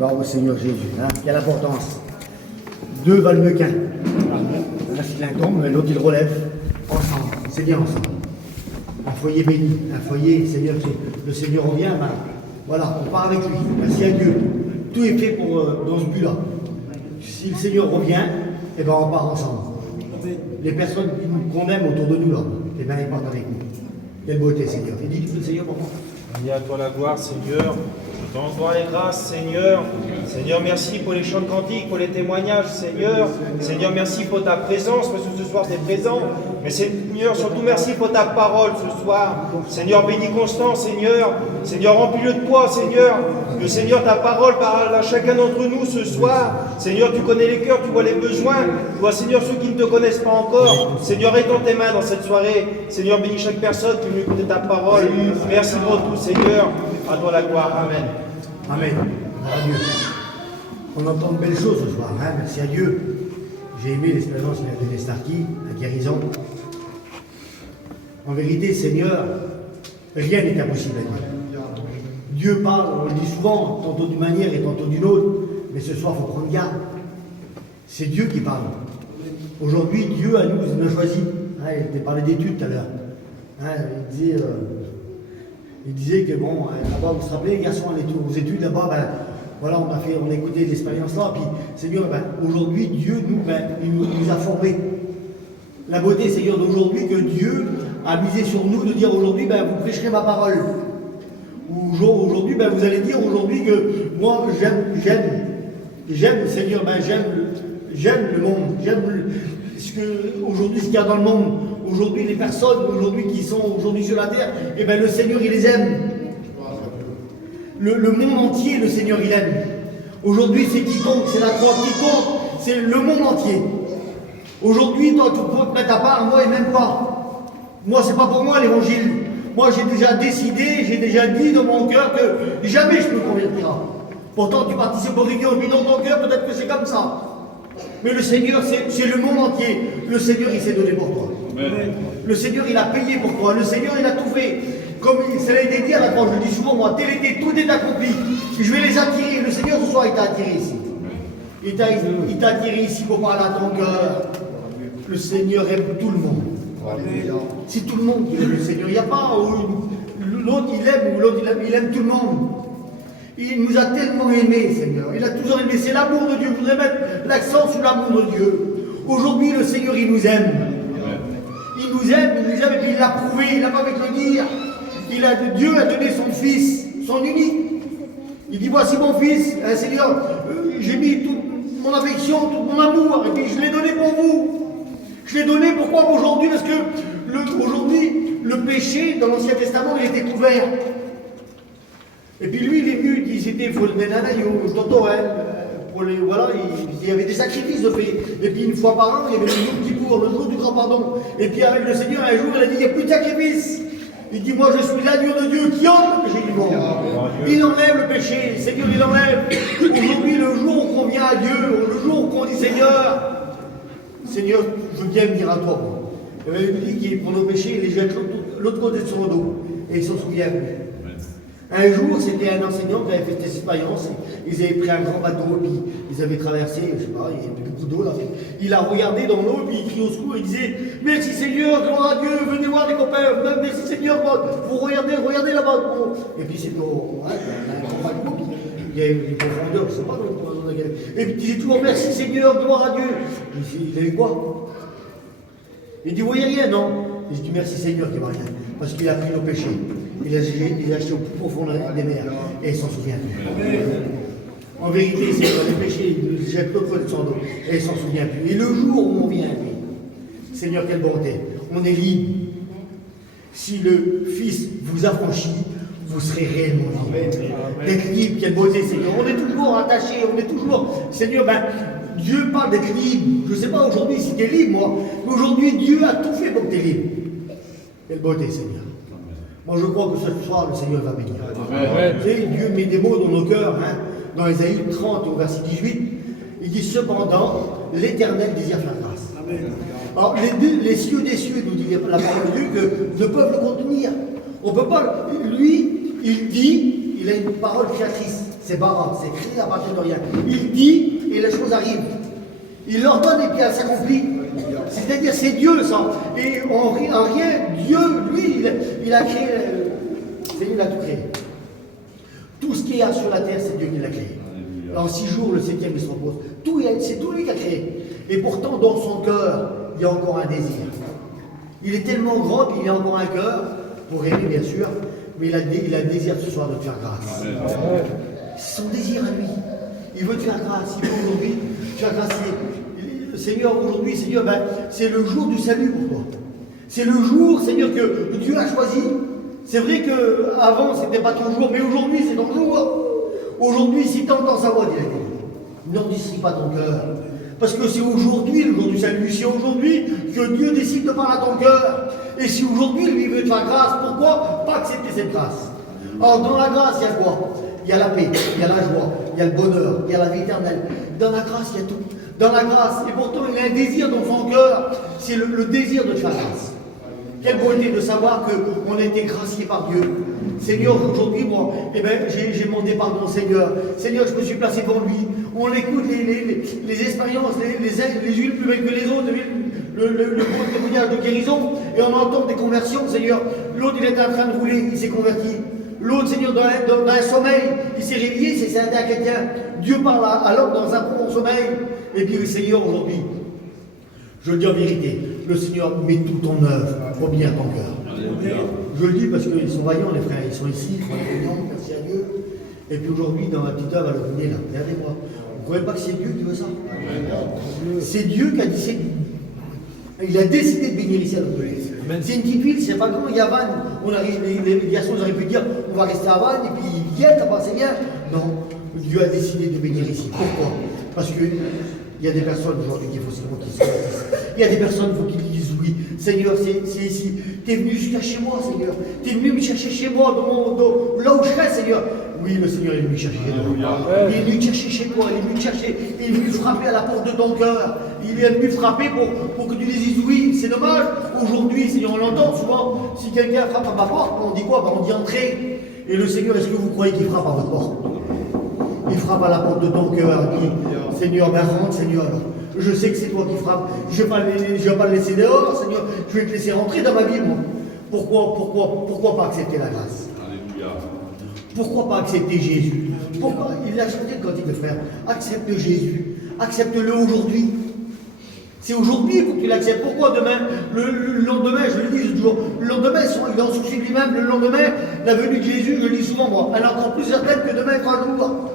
Gloire au Seigneur Jésus. Hein. Quelle importance. Deux valent mieux qu'un. Si l'un tombe, l'autre il relève. Ensemble. C'est bien ensemble. Un foyer béni. Un foyer, Seigneur, le Seigneur revient. Ben, voilà, on part avec lui. Merci à Dieu. Tout est fait pour, dans ce but-là. Si le Seigneur revient, eh ben, on part ensemble. Les personnes qu'on aime autour de nous, là, eh ben, ils partent avec nous. Quelle beauté, Seigneur. Et dis-tu le Seigneur pour moi. Viens à toi la gloire, Seigneur. Je t'envoie les grâces, Seigneur. Seigneur, merci pour les chants de cantiques, pour les témoignages, Seigneur. Seigneur, merci pour ta présence, parce que ce soir tu es présent. Mais Seigneur, surtout merci pour ta parole ce soir. Seigneur, bénis Constant, Seigneur. Seigneur, remplis-le de toi, Seigneur. Que Seigneur, ta parole parle à chacun d'entre nous ce soir. Seigneur, tu connais les cœurs, tu vois les besoins. Tu vois, Seigneur, ceux qui ne te connaissent pas encore. Seigneur, étends tes mains dans cette soirée. Seigneur, bénis chaque personne qui veut écouter ta parole. Merci pour tout, Seigneur. À toi la gloire. Amen. Amen. À Dieu. On entend de belles choses ce soir. Hein. Merci à Dieu. J'ai aimé l'expérience de Nestarki, la guérison. En vérité, Seigneur, rien n'est impossible à Dieu. Dieu parle, on le dit souvent, tantôt d'une manière et tantôt d'une autre, mais ce soir, il faut prendre garde. C'est Dieu qui parle. Aujourd'hui, Dieu à nous, il nous a choisi. Hein, il t'a parlé d'études tout à l'heure. Hein, il disait que bon, là-bas, vous vous rappelez, les garçons, on est aux études là-bas, ben, voilà, on a écouté l'expérience là, puis Seigneur, ben, aujourd'hui, Dieu il nous a formés. La beauté, Seigneur, d'aujourd'hui, que Dieu a misé sur nous, de dire aujourd'hui, ben, vous prêcherez ma parole. Ou aujourd'hui, ben, vous allez dire aujourd'hui que moi, j'aime, Seigneur, ben, j'aime le monde, aujourd'hui, ce qu'il y a dans le monde. Aujourd'hui, les personnes qui sont aujourd'hui sur la terre, eh ben, le Seigneur, il les aime. Le monde entier, le Seigneur, il aime. Aujourd'hui, c'est quiconque, c'est la croix quiconque, c'est le monde entier. Aujourd'hui, toi, tu peux te mettre à part, moi, et même pas. Moi, c'est pas pour moi l'évangile. Moi, j'ai déjà décidé, j'ai déjà dit dans mon cœur que jamais je me convertirai. Pourtant, tu participes aux réunions, mais dans ton cœur, peut-être que c'est comme ça. Mais le Seigneur, c'est le monde entier. Le Seigneur, il s'est donné pour toi. Amen. Le Seigneur, il a payé pour toi. Le Seigneur, il a tout fait. Comme ça a été dit à la croix, je le dis souvent, moi, tel était, tout est accompli. Je vais les attirer. Le Seigneur, ce soir, il t'a attiré ici. Il t'a attiré ici pour parler à ton cœur. Le Seigneur aime tout le monde. Amen. C'est tout le monde qui aime le Seigneur. Il n'y a pas l'autre, il aime, ou l'autre, il aime tout le monde. Il nous a tellement aimés, Seigneur. Il a toujours aimé. C'est l'amour de Dieu. Je voudrais mettre l'accent sur l'amour de Dieu. Aujourd'hui, le Seigneur, il nous aime. Il nous aime, et puis il l'a prouvé. Il n'a pas avec le dire. Dieu a donné son Fils, son unique. Il dit, voici mon Fils. Seigneur, j'ai mis toute mon affection, tout mon amour, et puis je l'ai donné pour vous. Je l'ai donné pourquoi aujourd'hui? Parce que aujourd'hui, le péché, dans l'Ancien Testament, il était couvert. Et puis lui, il est venu, il faut le mettre un agneau, voilà, il y avait des sacrifices de fait. Et puis une fois par an, il y avait le jour qui pour, le jour du grand pardon. Et puis avec le Seigneur, un jour, il a dit, il n'y a plus de sacrifice. Il dit, moi je suis l'agneau de Dieu qui enlève le péché du monde. Il enlève le péché, le Seigneur il enlève. Aujourd'hui, le jour où on vient à Dieu, le jour où on dit, Seigneur, je viens venir à toi. Et bien, il dit qu'il prend nos péchés, il les jette de l'autre côté de son dos. Et il s'en souvient. Un jour, c'était un enseignant qui avait fait cette expérience. Ils avaient pris un grand bateau, puis ils avaient traversé, je sais pas, il y avait beaucoup d'eau là. Il a regardé dans l'eau, puis il criait au secours, il disait, merci Seigneur, gloire à Dieu, venez voir les copains, merci Seigneur, vous regardez là-bas. Et puis c'était un grand bateau, puis il y avait des profondeurs, je sais pas. Et puis il disait toujours, merci Seigneur, gloire à Dieu. Il avait quoi? Il dit, vous voyez rien, non? Il dit, merci Seigneur, qui va rien, parce qu'il a pris nos péchés. Il a acheté au plus profond des mers et il s'en souvient. En vérité, c'est dans les péchés, il jette l'autre côté de son dos et il s'en souvient plus. Et le jour où on vient à lui, Seigneur, quelle bonté, on est libre. Si le Fils vous affranchit, vous serez réellement libre. D'être libre, quelle beauté, Seigneur. On est toujours attaché, on est toujours. Seigneur, Dieu parle d'être libre. Je ne sais pas aujourd'hui si tu es libre, moi, mais aujourd'hui, Dieu a tout fait pour que tu es libre. Quelle beauté, Seigneur. Moi, je crois que ce soir, le Seigneur va bénir. Vous savez, Dieu met des mots dans nos cœurs. Hein, dans Ésaïe 30, au verset 18, il dit, cependant, l'Éternel désire faire grâce. Amen. Alors, les cieux des cieux, nous dit la parole de Dieu, que ne peuvent le contenir. On ne peut pas. Lui, il dit, il a une parole créatrice. c'est baroque, c'est créé à partir de rien. Il dit et les choses arrivent. Il ordonne et puis elles s'accomplissent. C'est-à-dire c'est Dieu ça. Et en rien, Dieu, lui, il a créé, c'est lui qui a tout créé. Tout ce qu'il y a sur la terre, c'est Dieu qui l'a créé. En 6 jours, le 7e, il se repose. C'est tout lui qui a créé. Et pourtant, dans son cœur, il y a encore un désir. Il est tellement grand qu'il a encore un cœur, pour aimer bien sûr, mais il a le désir ce soir de te faire grâce. C'est son désir à lui. Il veut te faire grâce. Il veut aujourd'hui te faire grâce. Seigneur, aujourd'hui, Seigneur, c'est le jour du salut pour toi. C'est le jour, Seigneur, que Dieu a choisi. C'est vrai qu'avant, ce n'était pas ton jour, mais aujourd'hui, c'est ton jour. Aujourd'hui, si tu entends sa voix, n'endurcis pas ton cœur. Parce que c'est aujourd'hui le jour du salut. C'est aujourd'hui que Dieu décide de parler à ton cœur. Et si aujourd'hui, lui veut te faire grâce, pourquoi pas accepter cette grâce? Alors, dans la grâce, il y a quoi? Il y a la paix, il y a la joie, il y a le bonheur, il y a la vie éternelle. Dans la grâce, il y a tout. Dans la grâce, et pourtant, il a un désir dans son cœur. C'est le désir de te faire grâce. Quelle beauté de savoir qu'on a été gracié par Dieu. Seigneur, aujourd'hui, moi, j'ai demandé pardon, Seigneur. Seigneur, je me suis placé devant lui. On écoute les expériences, les unes plus belles que les autres, le témoignage de guérison, et on entend des conversions, Seigneur. L'autre, il était en train de rouler, il s'est converti. L'autre, Seigneur, dans un sommeil, il s'est réveillé, c'est un chrétien. Dieu parle à l'homme dans un profond sommeil. Et puis, le Seigneur, aujourd'hui, je le dis en vérité, le Seigneur met tout en œuvre pour bien ton cœur. Je le dis parce qu'ils sont vaillants, les frères, ils sont ici, ils font la réunion, merci à Dieu. Et puis aujourd'hui, dans la petite œuvre à l'Auguné, là, regardez-moi, vous ne croyez pas que c'est Dieu qui veut ça? C'est Dieu qui a décidé. Il a décidé de bénir ici à l'Auguné. C'est une petite ville, c'est pas grand, il y a Vannes. Les garçons auraient pu dire, on va rester à Vannes, et puis ils viennent, c'est bien. Non, Dieu a décidé de bénir ici. Pourquoi? Parce que il y a des personnes aujourd'hui qu'il faut qui se convertissent. Il y a des personnes qui disent oui. Seigneur, c'est ici. Tu es venu jusqu'à chez moi, Seigneur. Tu es venu me chercher chez moi, là où je serai, Seigneur. Oui, le Seigneur est venu chercher chez toi. Il est venu te chercher chez toi. Il est venu te chercher. Il est venu frapper à la porte de ton cœur. Il est venu frapper pour que tu lui dises oui. C'est dommage. Aujourd'hui, Seigneur, on l'entend souvent. Si quelqu'un frappe à ma porte, on dit quoi? On dit entrez. Et le Seigneur, est-ce que vous croyez qu'il frappe à votre porte? Il frappe à la porte de ton cœur. Il dit, Seigneur, rentre, Seigneur. Je sais que c'est toi qui frappes. Je ne vais pas le laisser dehors, Seigneur. Je vais te laisser rentrer dans ma vie, moi. Pourquoi pas accepter la grâce? Pourquoi pas accepter Jésus? Pourquoi? Il l'a chanté le cantique de frère. Accepte Jésus. Accepte-le aujourd'hui. C'est aujourd'hui qu'il faut que tu l'acceptes. Pourquoi demain? Le lendemain, je le dis toujours, le lendemain, il en soucie lui-même. Le lendemain, la venue de Jésus, je le dis souvent moi, elle est encore plus certaine que demain fera jour.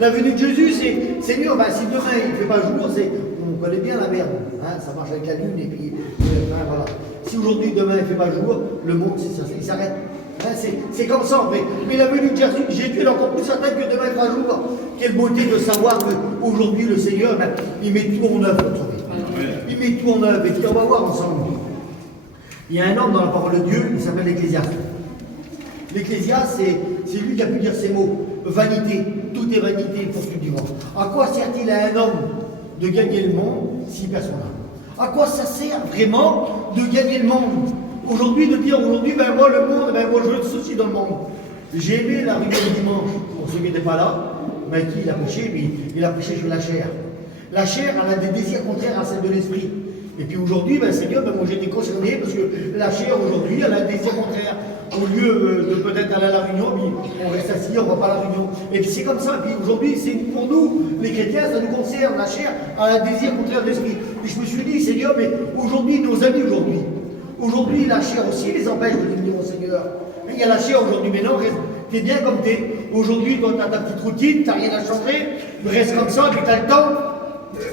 La venue de Jésus, c'est Seigneur, si demain il ne fait pas jour, on connaît bien la merde. Hein, ça marche avec la lune et puis voilà. Si aujourd'hui, demain il ne fait pas jour, le monde il s'arrête. Hein, c'est comme ça, mais la venue de Jésus est encore plus certaine que demain il fera jour. Quelle beauté de savoir qu'aujourd'hui le Seigneur, il met tout en œuvre pour sauver. Il met tout en œuvre, et puis on va voir ensemble. Il y a un homme dans la parole de Dieu, il s'appelle l'Ecclésiaste. L'Ecclésiaste, c'est lui qui a pu dire ces mots. Vanité, tout est vanité pour tout vivant. À quoi sert-il à un homme de gagner le monde si personne n'a? À quoi ça sert vraiment de gagner le monde? Aujourd'hui, de dire aujourd'hui, moi le monde, moi je veux être souci dans le monde. J'ai aimé la réunion du dimanche, pour ceux qui n'étaient pas là, qui il a prêché, mais il a prêché sur la chair. La chair, elle a des désirs contraires à celle de l'esprit. Et puis aujourd'hui, Seigneur, moi j'étais concerné parce que la chair aujourd'hui, elle a des désirs contraires. Au lieu de peut-être aller à la réunion, on reste assis, on ne va pas à la réunion. Et puis c'est comme ça. Puis aujourd'hui, c'est pour nous, les chrétiens, ça nous concerne. La chair a un désir contraire de l'esprit. Et je me suis dit, Seigneur, mais aujourd'hui, nos amis aujourd'hui, la chair aussi les empêche de devenir au Seigneur. Il y a la chair aujourd'hui, mais non, t'es bien comme t'es. Aujourd'hui, toi, tu as ta petite routine, tu n'as rien à changer, reste comme ça, puis tu as le temps.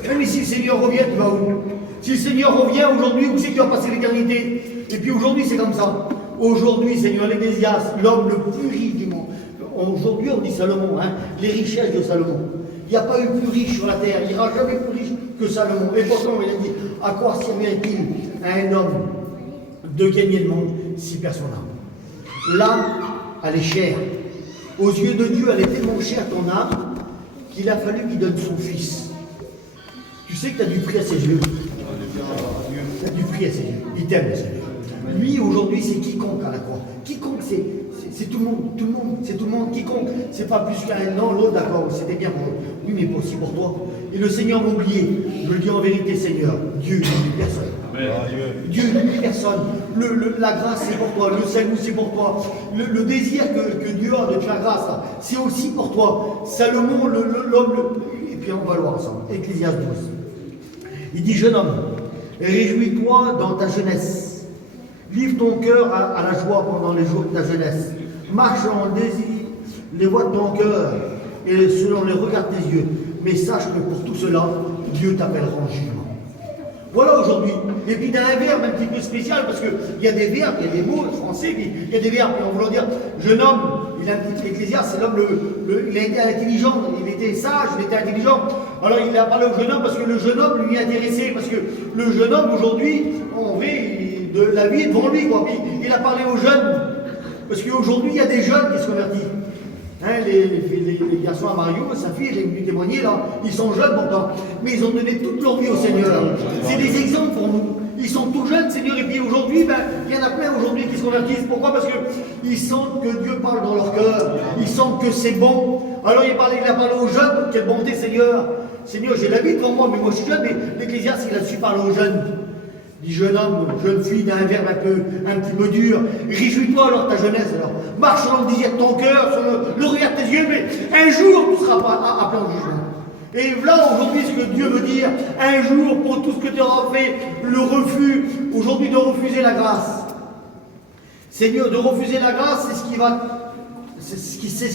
Même si le Seigneur revient, tu vas où? Si le Seigneur revient aujourd'hui, où c'est que tu vas passer l'éternité? Et puis aujourd'hui, c'est comme ça. Aujourd'hui, Seigneur, l'Ecclésiaste, l'homme le plus riche du monde. Aujourd'hui, on dit Salomon, les richesses de Salomon. Il n'y a pas eu plus riche sur la terre, il n'y aura jamais plus riche que Salomon. Et pourtant, il a dit, à quoi servirait-il à un homme de gagner le monde si personne n'a? L'âme, elle est chère. Aux yeux de Dieu, elle est tellement chère, ton âme, qu'il a fallu qu'il donne son fils. Tu sais que tu as du prix à ses yeux. Tu as du prix à ses yeux. Il t'aime, le Seigneur. Lui, aujourd'hui, c'est quiconque à la croix. Quiconque, c'est tout le monde, c'est tout le monde, quiconque. C'est pas plus qu'un an, l'autre, d'accord, c'était bien pour lui, mais aussi pour toi. Et le Seigneur m'a oublié. Je le dis en vérité, Seigneur, Dieu n'oublie personne. Dieu n'oublie personne. La grâce, c'est pour toi. Le salut, c'est pour toi. Le désir que Dieu a de te faire grâce, c'est aussi pour toi. Salomon, l'homme, et puis on va le voir ensemble. Ecclésiaste 12. Il dit, jeune homme, réjouis-toi dans ta jeunesse. Livre ton cœur à la joie pendant les jours de ta jeunesse. Marche en désir les voies de ton cœur et selon les regards de tes yeux. Mais sache que pour tout cela, Dieu t'appellera en jugement. Voilà aujourd'hui. Et puis dans un verbe un petit peu spécial, parce qu'il y a des verbes, il y a des mots français, il y a des verbes qui vont dire jeune homme, il a un petit Ecclésiaste, c'est l'homme, il a été intelligent, il était sage, il était intelligent. Alors il a parlé au jeune homme parce que le jeune homme lui est intéressé, parce que le jeune homme aujourd'hui, on fait de la vie devant lui, quoi. Puis, il a parlé aux jeunes, parce qu'aujourd'hui il y a des jeunes qui se convertissent. Hein, les garçons à Mario, sa fille, j'ai venu témoigner là, ils sont jeunes pourtant, mais ils ont donné toute leur vie au Seigneur. C'est des exemples pour nous. Ils sont tout jeunes, Seigneur, et puis aujourd'hui, il y en a plein aujourd'hui qui se convertissent. Pourquoi? Parce qu'ils sentent que Dieu parle dans leur cœur, ils sentent que c'est bon. Alors il a parlé aux jeunes, quelle bonté, Seigneur. Seigneur, j'ai la vie devant moi, mais moi je suis jeune, mais l'Ecclésiaste, il a su parler aux jeunes. Dit jeune homme, jeune fille, d'un verbe un petit peu dur, réjouis-toi alors de ta jeunesse, alors. Marche selon le désir de ton cœur, sur le regard de tes yeux, mais un jour tu ne seras pas appelé en jugement. Et voilà aujourd'hui ce que Dieu veut dire, un jour pour tout ce que tu auras fait, le refus, aujourd'hui de refuser la grâce. Seigneur, de refuser la grâce, c'est ce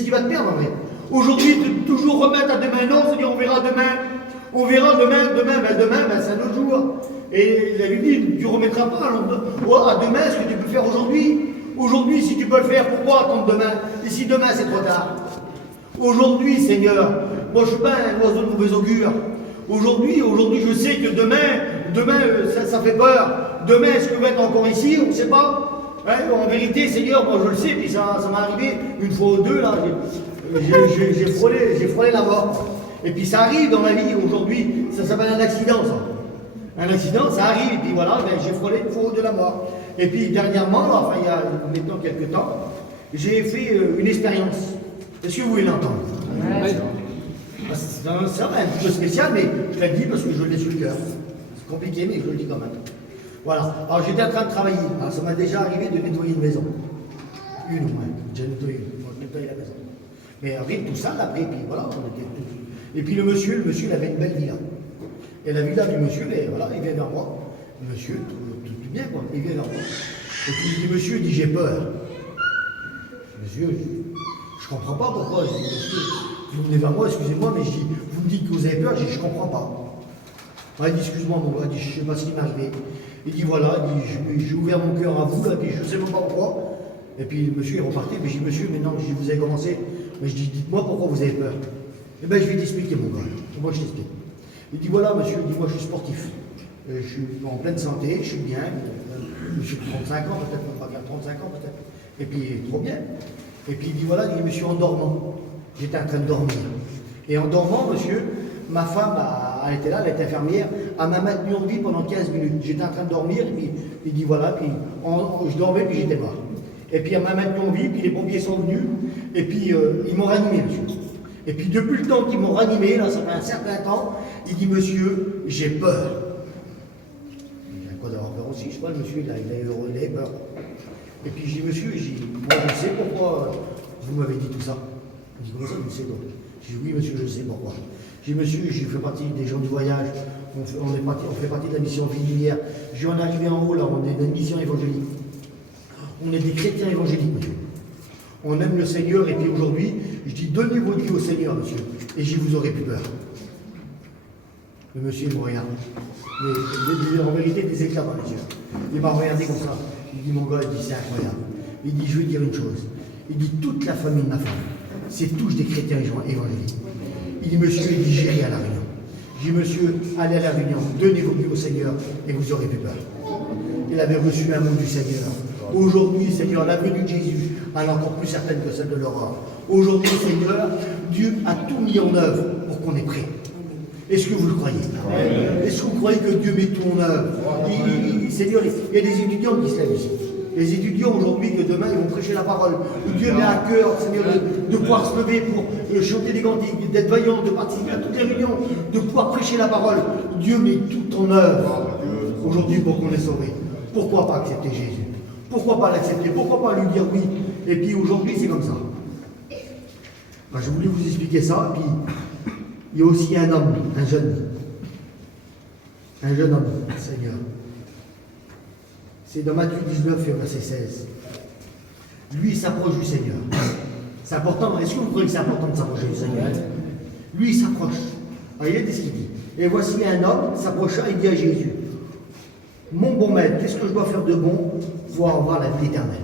qui va te perdre en vrai. Aujourd'hui, de toujours remettre à demain, non, Seigneur, on verra demain, c'est un autre jour. Et il lui dit, tu ne remettras pas à demain ce que tu peux faire aujourd'hui. Aujourd'hui, si tu peux le faire, pourquoi attendre demain? Et si demain c'est trop tard? Aujourd'hui, Seigneur, moi je ne suis pas un oiseau de mauvais augure. Aujourd'hui, je sais que demain ça fait peur. Demain, est-ce que je vais être encore ici? On ne sait pas. Hein, en vérité, Seigneur, moi je le sais, puis ça m'est arrivé une fois ou deux, là, j'ai frôlé la mort. Et puis ça arrive dans la vie aujourd'hui, ça s'appelle un accident, ça. Un accident, ça arrive, et puis voilà, j'ai frôlé une fois de la mort. Et puis dernièrement, là, enfin il y a maintenant quelques temps, j'ai fait une expérience. Est-ce que vous voulez l'entendre? Oui. C'est un petit peu spécial, mais je l'ai dit parce que je l'ai sur le cœur. C'est compliqué, mais je le dis quand même. Voilà. Alors j'étais en train de travailler. Alors, ça m'a déjà arrivé de nettoyer une maison. Une au moins. J'ai nettoyé la maison. Mais avec tout ça, après, puis voilà, on était tout. Et puis le monsieur, il avait une belle villa. Et la villa du monsieur, voilà, il vient vers moi. Le monsieur, tout bien, quoi. Il vient vers moi. Et puis il dit, monsieur, il dit, j'ai peur. Monsieur, je ne comprends pas pourquoi. Je dis, monsieur, vous venez vers moi, excusez-moi, mais je dis, vous me dites que vous avez peur, je dis, je ne comprends pas. Il dit, excuse-moi, mon gars, il dit, je ne sais pas ce qui m'est arrivé. Il dit, voilà, j'ai ouvert mon cœur à vous, là, puis je ne sais même pas pourquoi. Et puis le monsieur est reparti, puis je dis, monsieur, mais non, je dis, vous avez commencé. Mais je dis, dites-moi pourquoi vous avez peur. Eh bien, je vais t'expliquer, mon gars. Moi, je t'explique. Il dit, voilà, monsieur, il dit, moi, je suis sportif. Je suis en pleine santé, je suis bien. Je suis 35 ans, peut-être, on va dire 35 ans, peut-être. Et puis, trop bien. Et puis, il dit, voilà, il dit, monsieur, en dormant. J'étais en train de dormir. Et en dormant, monsieur, ma femme, elle était là, elle était infirmière, elle m'a maintenu en vie pendant 15 minutes. J'étais en train de dormir, et puis, il dit, voilà, puis je dormais, puis j'étais mort. Et puis, elle m'a maintenu en vie, puis les pompiers sont venus, et puis, ils m'ont ranimé, monsieur. Et puis, depuis le temps qu'ils m'ont ranimé, là, ça fait un certain temps, il dit, monsieur, j'ai peur. J'ai un quoi d'avoir peur aussi, je sais pas, le monsieur, il a peur. Et puis, je dis, monsieur, moi, je sais pourquoi vous m'avez dit tout ça. Il dit, comment ça, vous le savez donc? Je dis, oui, monsieur, je sais pourquoi. Je dis, monsieur, je fais partie des gens du voyage, on fait partie de la mission Vie Lumière. Je dis, on est arrivé en haut, là, on est dans une mission évangélique. On est des chrétiens évangéliques, monsieur. On aime le Seigneur, et puis aujourd'hui, je dis, donnez votre vie au Seigneur, monsieur, et je vous aurez plus peur. Le monsieur, il me regarde. Mais, en vérité, des éclats dans les yeux. Il m'a regardé comme ça. Il dit, mon gars, il dit, c'est incroyable. Il dit, je vais dire une chose. Il dit, toute la famille de ma femme, c'est tous des chrétiens évangéliques. Il dit, monsieur, il dit, j'irai à la réunion. Je dis, monsieur, allez à la réunion, donnez vos vies au Seigneur, et vous aurez plus peur. Il avait reçu un mot du Seigneur. Aujourd'hui, Seigneur, la venue de Jésus, elle est encore plus certaine que celle de l'aurore. Aujourd'hui, Seigneur, Dieu a tout mis en œuvre pour qu'on est prêt. Est-ce que vous le croyez? Est-ce que vous croyez que Dieu met tout en œuvre? Seigneur, il y a des étudiants qui se lèvent ici. Les étudiants aujourd'hui, que demain ils vont prêcher la parole. Dieu met à cœur, Seigneur, de pouvoir se lever pour chanter des cantiques, d'être vaillant, de participer à toutes les réunions, de pouvoir prêcher la parole. Dieu met tout en œuvre aujourd'hui pour qu'on est sauvé. Pourquoi pas accepter Jésus? Pourquoi pas l'accepter? Pourquoi pas lui dire oui? Et puis aujourd'hui, c'est comme ça. Ben, je voulais vous expliquer ça. Et puis, il y a aussi un homme, un jeune homme, Seigneur. C'est dans Matthieu 19, verset 16. Lui, il s'approche du Seigneur. C'est important. Est-ce que vous croyez que c'est important de s'approcher du Seigneur? Lui, il s'approche. Regardez ce qu'il dit. Et voici un homme s'approcha et dit à Jésus, mon bon maître, qu'est-ce que je dois faire de bon pour avoir la vie éternelle?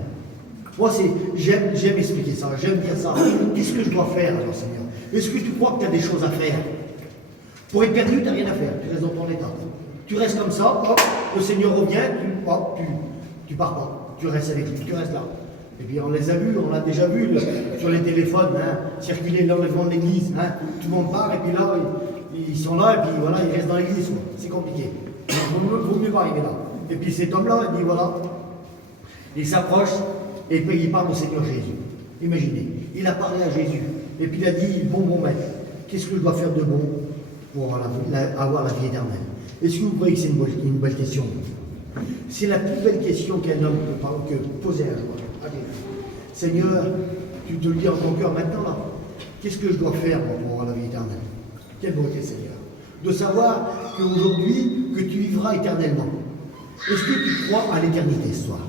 Moi, j'aime expliquer ça, j'aime dire ça. Qu'est-ce que je dois faire alors, Seigneur? Est-ce que tu crois que tu as des choses à faire? Pour être perdu, tu n'as rien à faire. Tu restes dans ton état. Tu restes comme ça, hop, le Seigneur revient, tu pars pas. Tu restes avec lui, tu restes là. Et puis on les a vus, on l'a déjà vu sur les téléphones, circuler l'enlèvement de l'église. Tout le monde part et puis là, ils sont là et puis voilà, ils restent dans l'église. C'est compliqué. Il vaut mieux pas arriver là. Et puis cet homme-là, il dit voilà, il s'approche et puis il parle au Seigneur Jésus. Imaginez, il a parlé à Jésus et puis il a dit bon maître, qu'est-ce que je dois faire de bon pour avoir la vie éternelle? Est-ce que vous croyez que c'est une belle question? C'est la plus belle question qu'un homme peut poser à joie. Seigneur, tu te le dis en ton cœur maintenant là. Qu'est-ce que je dois faire pour avoir la vie éternelle? Quelle beauté, Seigneur, de savoir qu'aujourd'hui, que tu vivras éternellement. Est-ce que tu crois à l'éternité ce soir?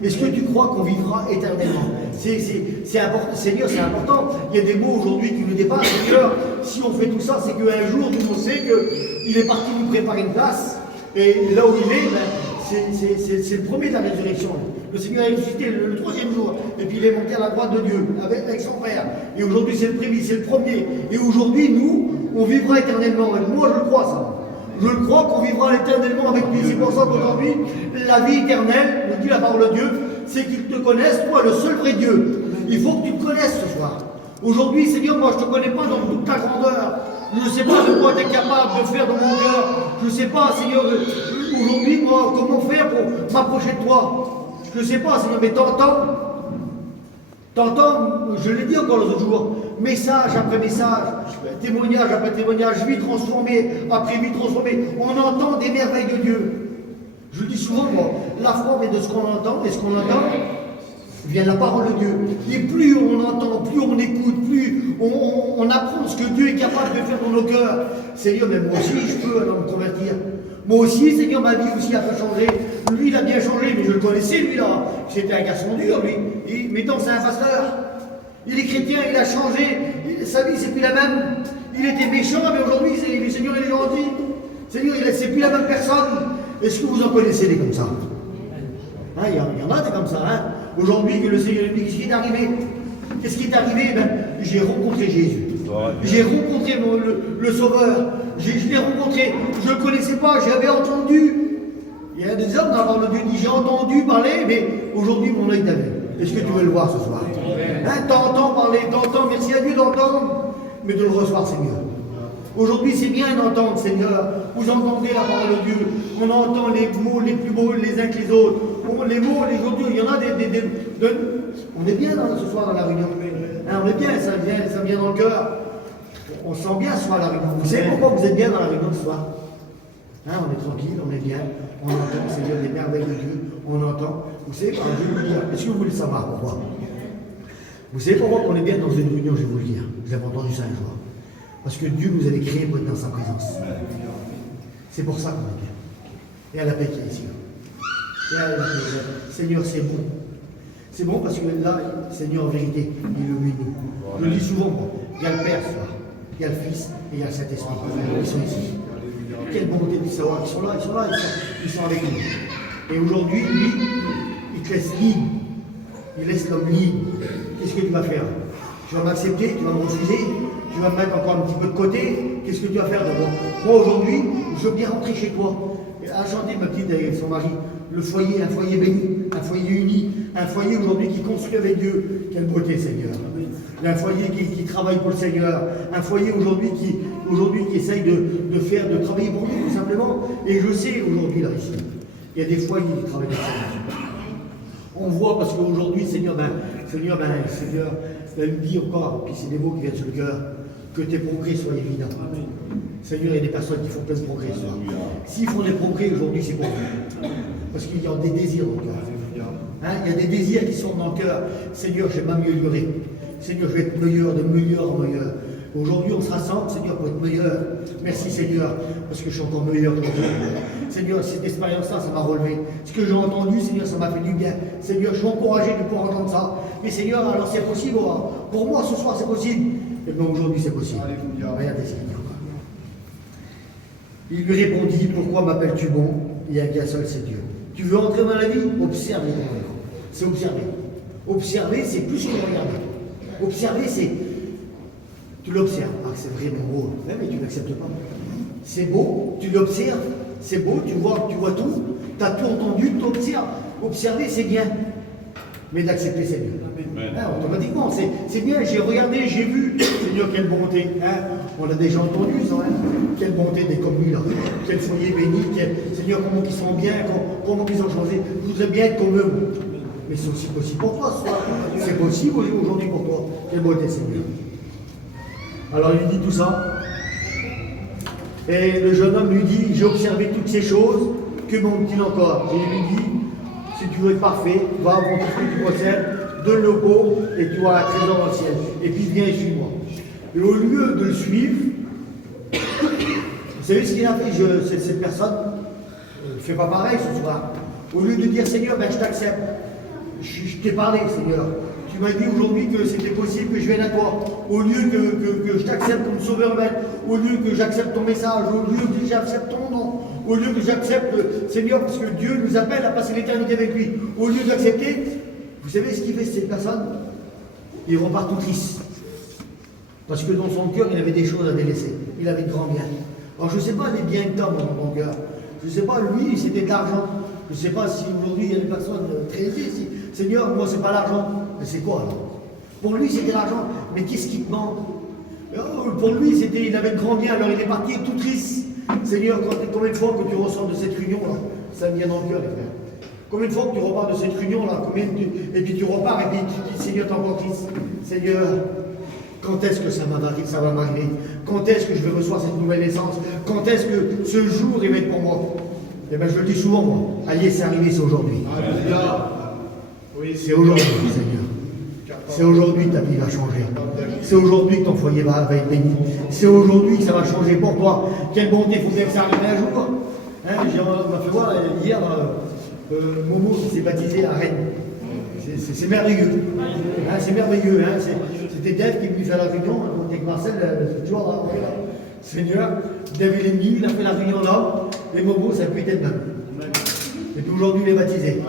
Est-ce que tu crois qu'on vivra éternellement? C'est important, Seigneur, c'est important. Il y a des mots aujourd'hui qui nous dépassent. Seigneur, si on fait tout ça, c'est qu'un jour, nous on sait qu'il est parti nous préparer une place. Et là où il est, c'est le premier de la résurrection. Le Seigneur est ressuscité le troisième jour. Et puis il est monté à la droite de Dieu avec son Père. Et aujourd'hui, c'est le premier, c'est le premier. Et aujourd'hui, nous, on vivra éternellement. Et moi, je le crois, ça. Je le crois qu'on vivra éternellement avec lui. C'est pour ça qu'aujourd'hui, la vie éternelle, nous dit la parole de Dieu, c'est qu'ils te connaissent, toi, le seul vrai Dieu. Il faut que tu te connaisses ce soir. Aujourd'hui, Seigneur, moi, je ne te connais pas dans toute ta grandeur. Je ne sais pas de quoi tu es capable de faire dans mon cœur. Je ne sais pas, Seigneur, aujourd'hui, moi, comment faire pour m'approcher de toi. Je ne sais pas, Seigneur, mais t'entends, je l'ai dit encore l'autre jour, message après message, témoignage après témoignage, vie transformée après vie transformée. On entend des merveilles de Dieu. Je le dis souvent, moi, la foi vient de ce qu'on entend, et ce qu'on entend vient de la parole de Dieu. Et plus on entend, plus on écoute, plus on apprend ce que Dieu est capable de faire dans nos cœurs. Seigneur, mais moi aussi, je peux alors me convertir. Moi aussi, Seigneur, ma vie aussi a pas changé. Lui, il a bien changé, mais je le connaissais, lui, là. C'était un garçon dur, lui. Et maintenant, c'est un pasteur. Il est chrétien, il a changé. Sa vie, c'est plus la même. Il était méchant, mais aujourd'hui, le Seigneur, il est gentil. Seigneur, c'est plus la même personne. Est-ce que vous en connaissez des comme ça? Il y en a des comme ça. Aujourd'hui, que le Seigneur, qu'est-ce qui est arrivé? Qu'est-ce qui est arrivé? J'ai rencontré Jésus. J'ai rencontré le Sauveur. Je l'ai rencontré. Je ne le connaissais pas, j'avais entendu. Il y a des hommes dans la parole de Dieu qui disent j'ai entendu parler, mais aujourd'hui mon œil t'a vu. Est-ce que tu veux le voir ce soir? T'entends parler, t'entends, merci à Dieu d'entendre, mais de le recevoir c'est mieux. Aujourd'hui c'est bien d'entendre, Seigneur. Vous entendez la parole de Dieu. On entend les mots les plus beaux les uns que les autres. Les mots, les autres, il y en a on est bien ce soir dans la réunion. On est bien, ça vient dans le cœur. On se sent bien ce soir à la réunion. Vous savez pourquoi vous êtes bien dans la réunion ce soir? On est tranquille, on est bien, on entend, Seigneur, des merveilles de Dieu, on entend. Vous savez, je vais vous le dire, est-ce que vous voulez savoir pourquoi? Vous savez pourquoi on est bien dans une réunion, je vais vous le dire. Vous avez entendu ça un jour. Parce que Dieu nous avait créés pour être dans sa présence. C'est pour ça qu'on est bien. Et à la paix qui est ici. Seigneur, c'est bon. C'est bon parce que là, Seigneur, en vérité, il est au milieu de nous. Je le dis souvent, moi. Il y a le Père ce soir, il y a le Fils et il y a le Saint-Esprit. Ils sont ici. Quelle bonté de savoir qu'ils sont là, ils sont avec nous. Et aujourd'hui, lui, il te laisse libre. Il laisse l'homme libre. Qu'est-ce que tu vas faire? Tu vas m'accepter, tu vas me refuser, tu vas me mettre encore un petit peu de côté. Qu'est-ce que tu vas faire de moi? Moi, aujourd'hui, je veux bien rentrer chez toi. Et à chanter, ma petite, avec son mari, le foyer, un foyer béni, un foyer uni. un foyer aujourd'hui qui construit avec Dieu. Quelle beauté, Seigneur. Un foyer qui travaille pour le Seigneur. Un foyer aujourd'hui qui essaye de travailler pour lui, tout simplement. Et je sais aujourd'hui, là, ici, il y a des foyers qui travaillent pour le Seigneur. On voit parce qu'aujourd'hui, Seigneur, Seigneur nous dit encore, puis c'est des mots qui viennent sur le cœur, que tes progrès soient évidents. Seigneur, il y a des personnes qui font plein de progrès. S'ils font des progrès aujourd'hui, c'est pour vous. Parce qu'il y a des désirs dans le cœur. Hein, il y a des désirs qui sont dans le cœur. Seigneur, je vais m'améliorer. Seigneur, je vais être meilleur, de meilleur en meilleur. Aujourd'hui, on se rassemble, Seigneur, pour être meilleur. Merci, Seigneur, parce que je suis encore meilleur qu'aujourd'hui. Seigneur, cette expérience-là, ça m'a relevé. Ce que j'ai entendu, Seigneur, ça m'a fait du bien. Seigneur, je suis encouragé de pouvoir entendre ça. Mais Seigneur, alors c'est possible. Pour moi, ce soir, c'est possible. Et bien aujourd'hui, c'est possible. Regardez, Seigneur. Il lui répondit, pourquoi m'appelles-tu bon? Il y a qu'un seul, c'est Dieu. Tu veux entrer dans la vie? Observe les convaincants. C'est observer. Observer, c'est plus que regarder. Observer, c'est... Tu l'observes. Ah, c'est vraiment beau. Ouais, mais tu n'acceptes pas. C'est beau, tu l'observes. C'est beau, tu vois tout. Tu as tout entendu, tu observes. Observer, c'est bien. Mais d'accepter, c'est mieux. Hein, automatiquement, c'est bien. J'ai regardé, j'ai vu. Seigneur, quelle bonté. Hein, on a déjà entendu ça. Hein. Quelle bonté des communes. Là. Quel foyer béni. Seigneur, comment ils sont bien. Comment ils ont changé. Je voudrais bien être comme eux. Mais c'est aussi possible pour toi. C'est possible aujourd'hui pour toi. Quelle beauté, Seigneur. Alors il dit tout ça. Et le jeune homme lui dit, j'ai observé toutes ces choses. Que manque-t-il encore? Et il lui dit, si tu veux être parfait, va vendre tout ce que tu possèdes, donne-le aux pauvres et tu auras un trésor dans le ciel. Et puis viens et suis-moi. Et au lieu de le suivre, vous savez ce qu'il a fait, cette personne ne fait pas pareil ce soir. Au lieu de dire Seigneur, ben, je t'accepte. Je t'ai parlé, Seigneur. Tu m'as dit aujourd'hui que c'était possible que je vienne à toi. Au lieu que je t'accepte comme sauveur maître, au lieu que j'accepte ton message, au lieu que j'accepte ton nom, au lieu que j'accepte, Seigneur, parce que Dieu nous appelle à passer l'éternité avec lui, au lieu d'accepter, vous savez ce qu'il fait cette personne? Il repart tout triste. Parce que dans son cœur, il avait des choses à délaisser. Il avait de grands biens. Alors je ne sais pas les biens que tu as dans ton cœur. Je ne sais pas, lui, c'était de l'argent. Je ne sais pas si aujourd'hui il y a des personnes très aisées. Seigneur, moi, c'est pas l'argent. Mais c'est quoi alors? Pour lui, c'était l'argent. Mais qu'est-ce qui te manque? Pour lui, il avait de grands biens. Alors il est parti tout triste. Seigneur, combien de fois que tu ressors de cette réunion-là? Ça me vient dans le cœur, les frères. Combien de fois que tu repars de cette réunion-là? Et puis tu repars et puis tu dis, Seigneur, t'es encore triste. Seigneur, quand est-ce que ça va m'arriver? Quand est-ce que je vais recevoir cette nouvelle naissance? Quand est-ce que ce jour il va être pour moi? Eh bien, je le dis souvent, moi. Allez, c'est arrivé, c'est aujourd'hui. Oui, c'est aujourd'hui, Seigneur. C'est aujourd'hui que ta vie va changer. C'est aujourd'hui que ton foyer va être béni. C'est aujourd'hui que ça va changer pour toi. Quelle bonté, il faut que ça arrive un jour. Hein, on m'a fait voir hier Momo qui s'est baptisé à Rennes. C'est merveilleux. Hein, c'est merveilleux. Hein, c'était Dave qui est venu faire la réunion avec Marcel, tu vois, là. Seigneur, Dave il est venu, il a fait la réunion là, et Momo, ça peut être même. Et puis aujourd'hui, il est baptisé.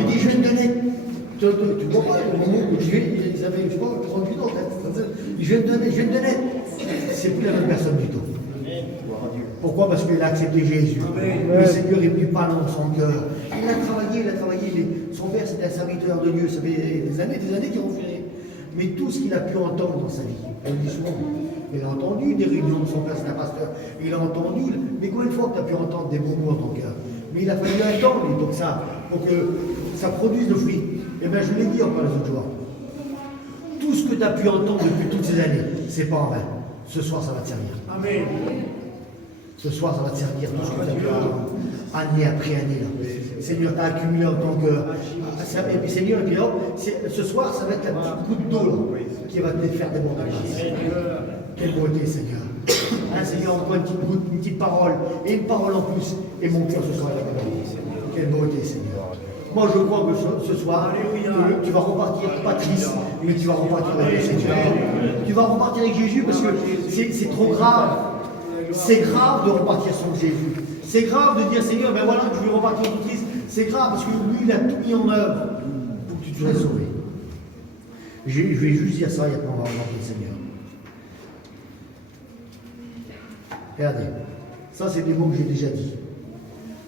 Il dit, je vais te donner. Tu vois pas, le moment où ils avaient, je sais pas, 38 ans, je vais te donner. C'est plus la même personne du tout. Pourquoi? Parce qu'il a accepté Jésus. Le Seigneur est venu parler dans son cœur. Il a travaillé. Son père, c'était un serviteur de Dieu. Ça fait des années qu'il refusait. Mais tout ce qu'il a pu entendre dans sa vie, on le dit souvent, il a entendu des réunions de son père, c'est un pasteur. Il a entendu, mais combien de fois que tu as pu entendre des bons mots dans ton cœur? Mais il a fallu un temps, pour que ça produise le fruit. Eh bien, je l'ai dit encore les autres jours. Tout ce que tu as pu entendre depuis toutes ces années, c'est pas en vain. Ce soir, ça va te servir. Amen. Ce soir, ça va te servir, tout ce que tu as pu entendre, année après année. Là. Seigneur, tu as accumulé en ton cœur. Et puis, Seigneur, et puis, là, ce soir, ça va être un petit goutte d'eau qui va te faire déborder. Quelle beauté, Seigneur. Hein, Seigneur, encore une petite parole, et une parole en plus, et mon cœur ce soir est là. Quelle beauté, Seigneur. Moi, je crois que ce soir, tu vas repartir pas triste, mais tu vas repartir avec le Seigneur. Tu vas repartir avec Jésus parce que c'est trop grave. C'est grave de repartir sans Jésus. C'est grave de dire, Seigneur, ben voilà, je vais repartir tout triste. C'est grave parce que lui, il a tout mis en œuvre pour que tu te sois sauvé. Je vais juste dire ça et après on va repartir le Seigneur. Regardez, ça c'est des mots que j'ai déjà dit.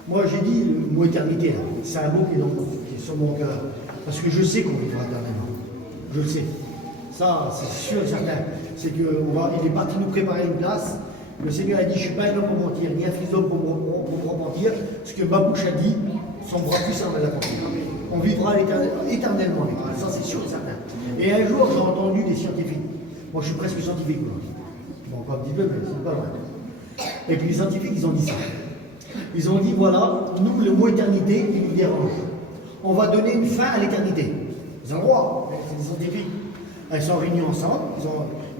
Moi j'ai dit le mot éternité, c'est un mot qui est sur mon cœur. Parce que je sais qu'on vivra éternellement. Je le sais. Ça, c'est sûr et certain. C'est qu'il est parti nous préparer une place. Le Seigneur a dit, je ne suis pas un homme pour mentir, ni un fils d'homme pour me repentir. Ce que ma bouche a dit, son bras puissant va l'accomplir. On vivra éternellement avec lui. Ça, c'est sûr et certain. Et un jour, j'ai entendu des scientifiques. Moi, je suis presque scientifique aujourd'hui. Bon, pas un petit peu, mais c'est pas loin. Et puis les scientifiques, ils ont dit ça. Ils ont dit, voilà, nous, le mot éternité, il nous dérange. On va donner une fin à l'éternité. Ils ont le droit, c'est des scientifiques. Ils sont réunis ensemble,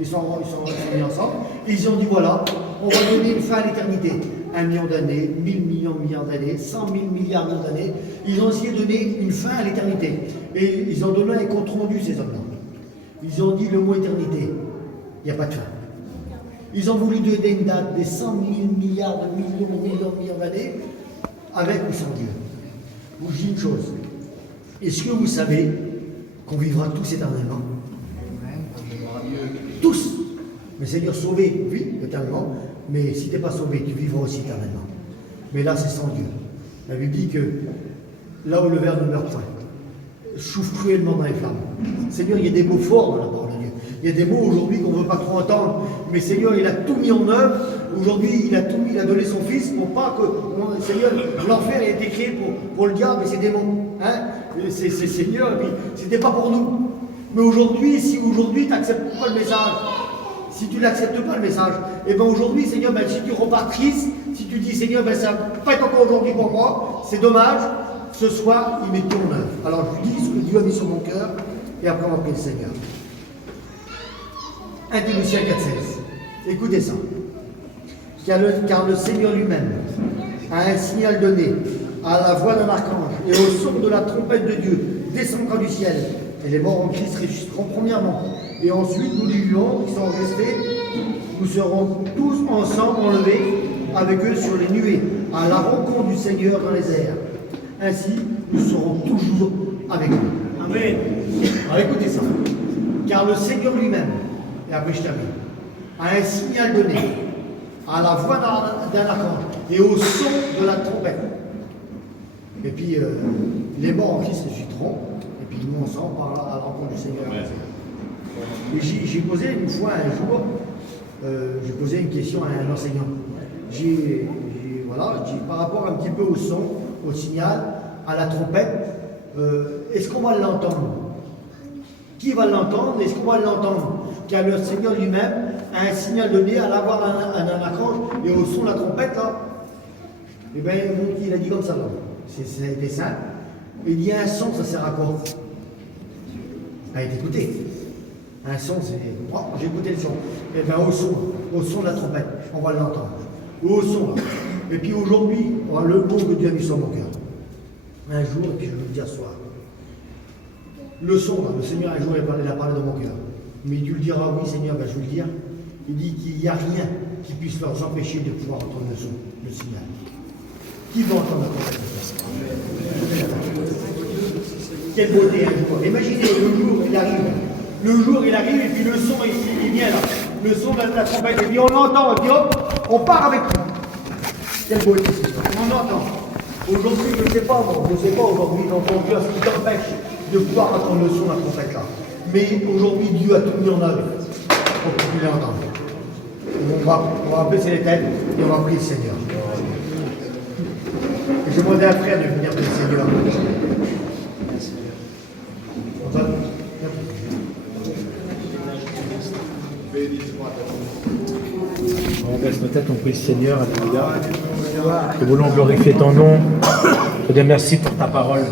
ils sont réunis ensemble, et ils ont dit, voilà, on va donner une fin à l'éternité. 1 million d'années, 1000 milliards d'années, 100 000 milliards d'années. Ils ont essayé de donner une fin à l'éternité. Et ils ont donné un compte rendu, ces hommes-là. Ils ont dit le mot éternité. Il n'y a pas de fin. Ils ont voulu donner une date des 100 000 milliards de millions d'années, avec ou sans Dieu. Je vous dis une chose. Est-ce que vous savez qu'on vivra tous éternellement? Tous. Mais c'est-à-dire sauvé, oui, éternellement. Mais si tu n'es pas sauvé, tu vivras aussi éternellement. Mais là, c'est sans Dieu. La Bible dit que là où le ver ne meurt point, souffle cruellement dans les flammes. Seigneur, il y a des mots forts dans la parole de Dieu. Il y a des mots aujourd'hui qu'on ne veut pas trop entendre. Mais Seigneur, il a tout mis en œuvre. Aujourd'hui, il a tout mis, il a donné son Fils pour pas que, Seigneur, l'enfer a été créé pour le diable et ses démons. Hein? C'est Seigneur, et puis c'était pas pour nous. Mais aujourd'hui, si aujourd'hui tu n'acceptes pas le message, si tu n'acceptes pas le message, et bien aujourd'hui, Seigneur, ben, si tu repars triste, si tu dis, Seigneur, ben, ça va pas être encore aujourd'hui pour moi, c'est dommage, ce soir, il met tout en œuvre. Alors je lui dis ce que Dieu a mis sur mon cœur, et après on va prier le Seigneur. 1 Timothée 4,16. Écoutez ça. Car le Seigneur lui-même a un signal donné à la voix d'un archange et au son de la trompette de Dieu descendra du ciel. Et les morts en Christ ressusciteront premièrement. Et ensuite, nous vivants qui sont restés, nous serons tous ensemble enlevés avec eux sur les nuées, à la rencontre du Seigneur dans les airs. Ainsi, nous serons toujours avec lui. Amen. Alors écoutez ça. Car le Seigneur lui-même, et après je termine, a un signal donné à la voix d'un archange et au son de la trompette. Et puis, les morts en Christ ressusciteront, et puis nous ensemble à la rencontre du Seigneur. Et j'ai posé une fois un jour, j'ai posé une question à un enseignant. Voilà, par rapport un petit peu au son, au signal, à la trompette, est-ce qu'on va l'entendre? Qui va l'entendre? Est-ce qu'on va l'entendre? Car le Seigneur lui-même a un signal donné à la voix d'un archange et au son de la trompette, là. Et bien, il a dit comme ça, là. Ça a été simple. Il dit un son, ça sert à quoi? À être écouté. Un son, c'est. Oh, j'ai écouté le son. Et bien, au son de la trompette, on va l'entendre. Au son, là. Et puis aujourd'hui, le mot que Dieu a mis sur mon cœur. Un jour, et puis je vais le dire ce soir. Le son, là, le Seigneur un jour il a parlé dans mon cœur. Mais Dieu le dira, oui Seigneur, ben, je vais le dire. Il dit qu'il n'y a rien qui puisse leur empêcher de pouvoir entendre le son, le signal. Qui va entendre la trompette? Quelle beauté un jour. Imaginez le jour il arrive. Le jour il arrive et puis le son il vient là. Le son de la trompette. Et puis on l'entend, et puis hop, on part avec lui. Quelle beauté c'est ça. On entend. Aujourd'hui, je ne sais pas, moi, je ne sais pas aujourd'hui dans ton cœur ce qui t'empêche de pouvoir entendre le son de la trompette là. Mais aujourd'hui, Dieu a tout mis en œuvre pour que tu l'entendes. On va baisser les têtes et on va prier le Seigneur. Et je demandais à frère de venir prier le Seigneur. On baisse nos têtes, on prie le Seigneur. Alléluia. Que voulons glorifier ton nom. Je te remercie pour ta parole.